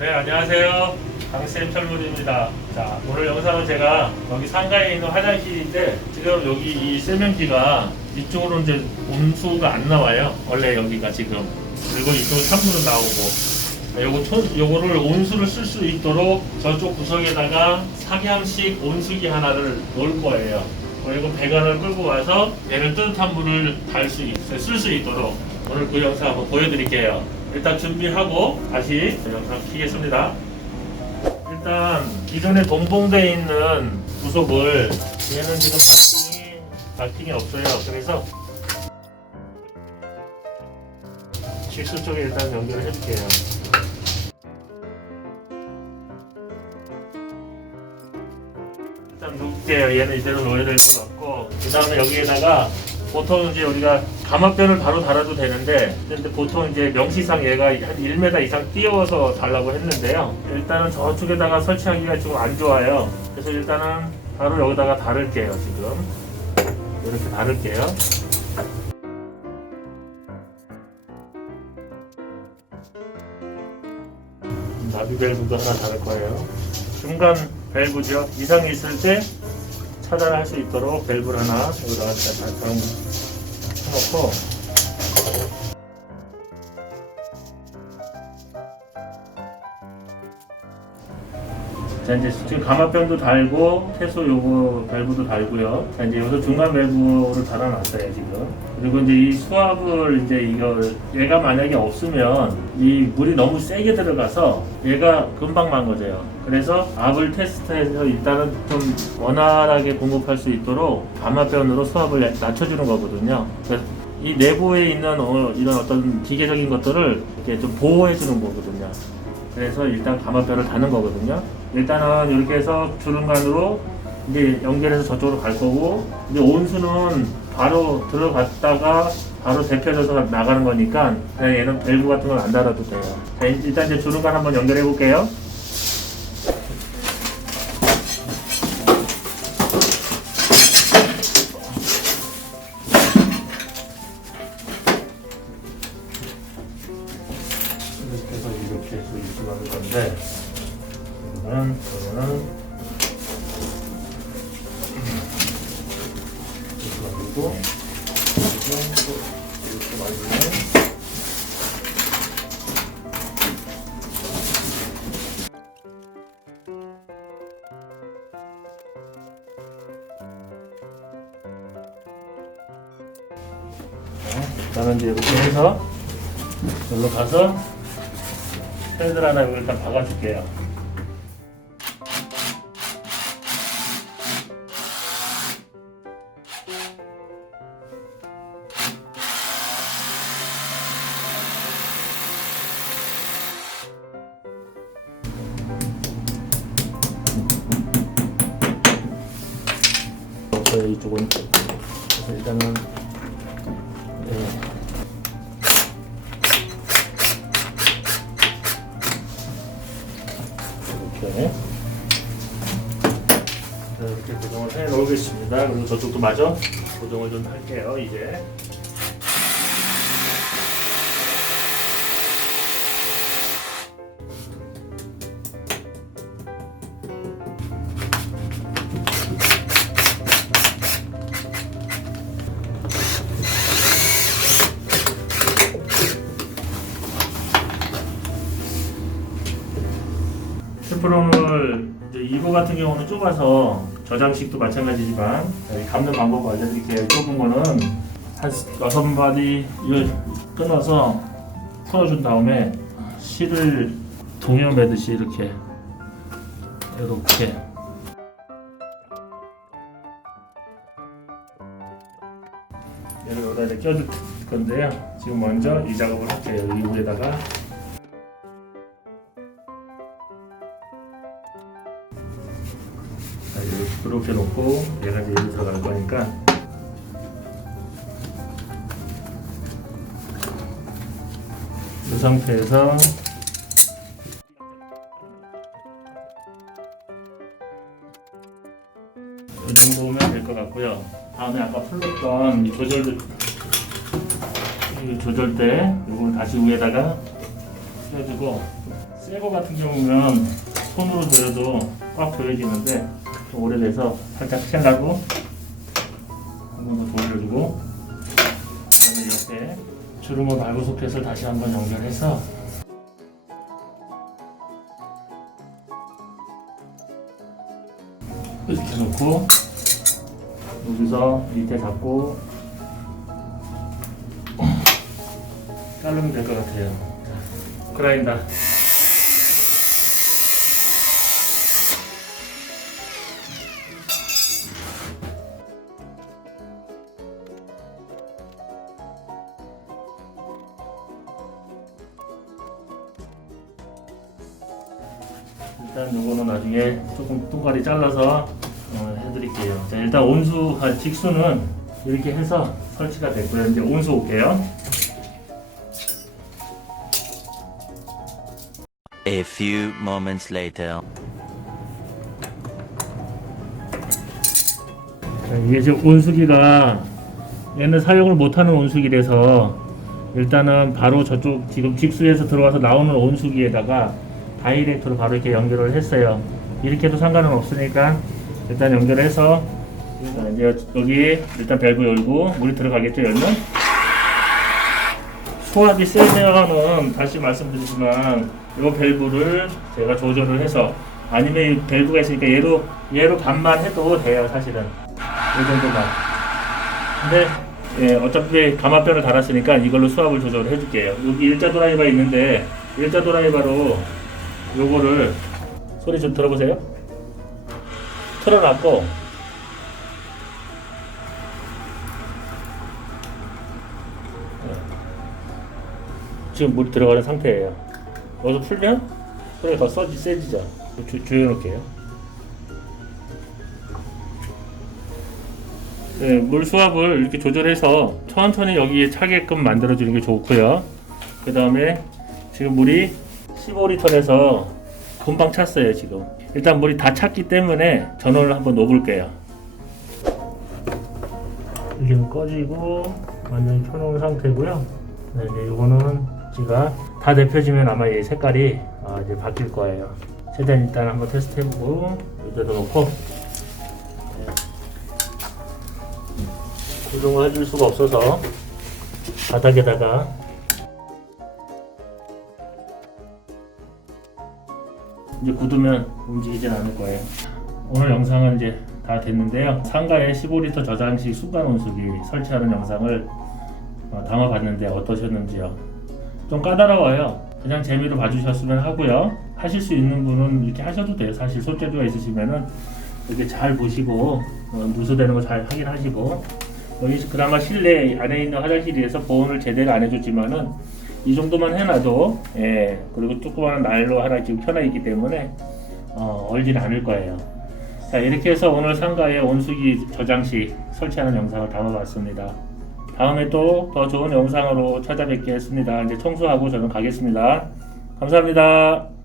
네, 안녕하세요. 강쌤 철물입니다. 자, 오늘 영상은 제가 여기 상가에 있는 화장실인데 지금 여기 이 세면기가 이쪽으로 이제 온수가 안 나와요. 원래 여기가 지금. 그리고 이쪽으로 찬물은 나오고. 요거 초, 요거를 온수를 쓸 수 있도록 저쪽 구석에다가 상향식 온수기 하나를 놓을 거예요. 그리고 배관을 끌고 와서 얘를 뜨뜻한 물을 달수 있어요. 쓸수 있도록 오늘 그 영상 한번 보여드릴게요. 일단 준비하고 다시 영상 키겠습니다. 일단 기존에 동봉되어 있는 구속을 얘는 지금 바킹이 바킹이 없어요. 그래서 직수 쪽에 일단 연결을 해줄게요. 일단 놓을게요. 얘는 이대로 놓아야 될 것 같고 그 다음에 여기에다가 보통 이제 우리가 가마변을 바로 달아도 되는데 근데 보통 이제 명시상 얘가 한 1m 이상 띄워서 달라고 했는데요. 일단은 저쪽에다가 설치하기가 좀 안 좋아요. 그래서 일단은 바로 여기다가 달을게요. 지금 이렇게 달을게요. 나비 밸브도 하나 달을 거예요. 중간 밸브죠. 이상이 있을 때 차단할 수 있도록 밸브를 하나 여기다가 다 해놓고 자 이제 지금 가마병도 달고 태소 요거 밸브도 달고요. 자 이제 여기서 중간 밸브를 달아놨어요 지금. 그리고 이제 이 수압을 이제 이거 얘가 만약에 없으면 이 물이 너무 세게 들어가서 얘가 금방 망가져요. 그래서 압을 테스트해서 일단은 좀 원활하게 공급할 수 있도록 가마변으로 수압을 낮춰주는 거거든요. 이 내부에 있는 어, 이런 어떤 기계적인 것들을 이렇게 좀 보호해주는 거거든요. 그래서 일단 가마뼈를 다는 거거든요. 일단은 이렇게 해서 주름관으로 이제 연결해서 저쪽으로 갈 거고 이제 온수는 바로 들어갔다가 바로 데펴져서 나가는 거니까 그냥 얘는 밸브 같은 건 안 달아도 돼요. 자, 일단 이제 주름관 한번 연결해 볼게요. 이렇게 해서 이렇게 해서 이렇게 가는 건데 이거는 이거는 이렇게 만들고 이렇게 만들면 자, 일단은 이제 이렇게 해서 여기로 가서 팬들 하나 일단 박아줄게요. 없어요 이쪽은. 그래서 일단은 네. 이렇게 자, 이렇게 고정을 해 놓겠습니다. 그리고 저쪽도 마저 고정을 좀 할게요. 이제 스프럼을 이제 2부 같은 경우는 좁아서 저장식도 마찬가지지만 감는 방법 알려드릴게요. 좁은 거는 한 여섯 마디 이걸 끊어서 풀어준 다음에 실을 동여 매듯이 이렇게 이렇게 얘를 여기다 이제 껴줄 건데요. 지금 먼저 이 작업을 할게요. 이 위에다가 자, 이렇게 놓고 얘가 이제 들어갈 거니까 이 상태에서 이 정도면 될 것 같고요. 다음에 아까 풀었던 이 조절 이 조절대 이걸 다시 위에다가 그래가지고 새거 같은 경우는 손으로 조여도 꽉 조여지는데 좀 오래돼서 살짝 챈다고 한 번 더 돌려주고 그다음에 옆에 주름을 말고 소켓을 다시 한 번 연결해서 이렇게 놓고 여기서 밑에 잡고 자르면 될 것 같아요. 자, 그라인더. 일단 요거는 나중에 조금 뚱가리 잘라서 어, 해드릴게요. 자, 일단 온수, 아, 직수는 이렇게 해서 설치가 됐고요. 이제 온수 올게요. A few moments later. 자, 이게 지금 온수기가 얘는 사용을 못하는 온수기라서 일단은 바로 저쪽 지금 직수에서 들어와서 나오는 온수기에다가 다이렉트로 바로 이렇게 연결을 했어요. 이렇게 해도 상관은 없으니까 일단 연결해서 여기 일단 밸브 열고 물이 들어가겠죠 열면? 수압이 세면은 다시 말씀드리지만 이 밸브를 제가 조절을 해서 아니면 이 밸브가 있으니까 얘로 얘로 반만 해도 돼요 사실은. 이 정도만. 근데 예, 어차피 가마뼈를 달았으니까 이걸로 수압을 조절을 해줄게요. 여기 일자 드라이버 있는데 일자 드라이버로 요거를 소리 좀 들어보세요 틀어놨고 지금 물이 들어가는 상태예요. 여기서 풀면 소리가 더 써지 세지죠. 조, 조여놓을게요. 네, 물 수압을 이렇게 조절해서 천천히 여기에 차게끔 만들어주는 게 좋고요. 그 다음에 지금 물이 15리터에서 금방 찼어요 지금. 일단 물이 다 찼기 때문에 전원을 한번 놓을게요. 이게 꺼지고 완전히 켜놓은 상태고요. 네, 이제 이거는 지가 다 데펴지면 아마 이 색깔이 아, 이제 바뀔 거예요. 최대한 일단 한번 테스트 해보고 여기다 놓고 네. 고정을 해줄 수가 없어서 바닥에다가 이제 굳으면 움직이진 않을 거예요. 오늘 영상은 이제 다 됐는데요. 상가에 15리터 저장식 수간 온수기 설치하는 영상을 어, 담아봤는데 어떠셨는지요? 좀 까다로워요. 그냥 재미로 봐주셨으면 하고요. 하실 수 있는 분은 이렇게 하셔도 돼요. 사실 손재주가 있으시면은 이렇게 잘 보시고 어, 누수되는 거 잘 확인하시고 여기 그나마 실내 안에 있는 화장실에서 보온을 제대로 안 해줬지만은 이 정도만 해놔도 예 그리고 조그마한 난로 하나 지금 켜놔 있기 때문에 어, 얼진 않을 거예요. 자 이렇게 해서 오늘 상가에 온수기 저장식 설치하는 영상을 담아봤습니다. 다음에 또 더 좋은 영상으로 찾아뵙겠습니다. 이제 청소하고 저는 가겠습니다. 감사합니다.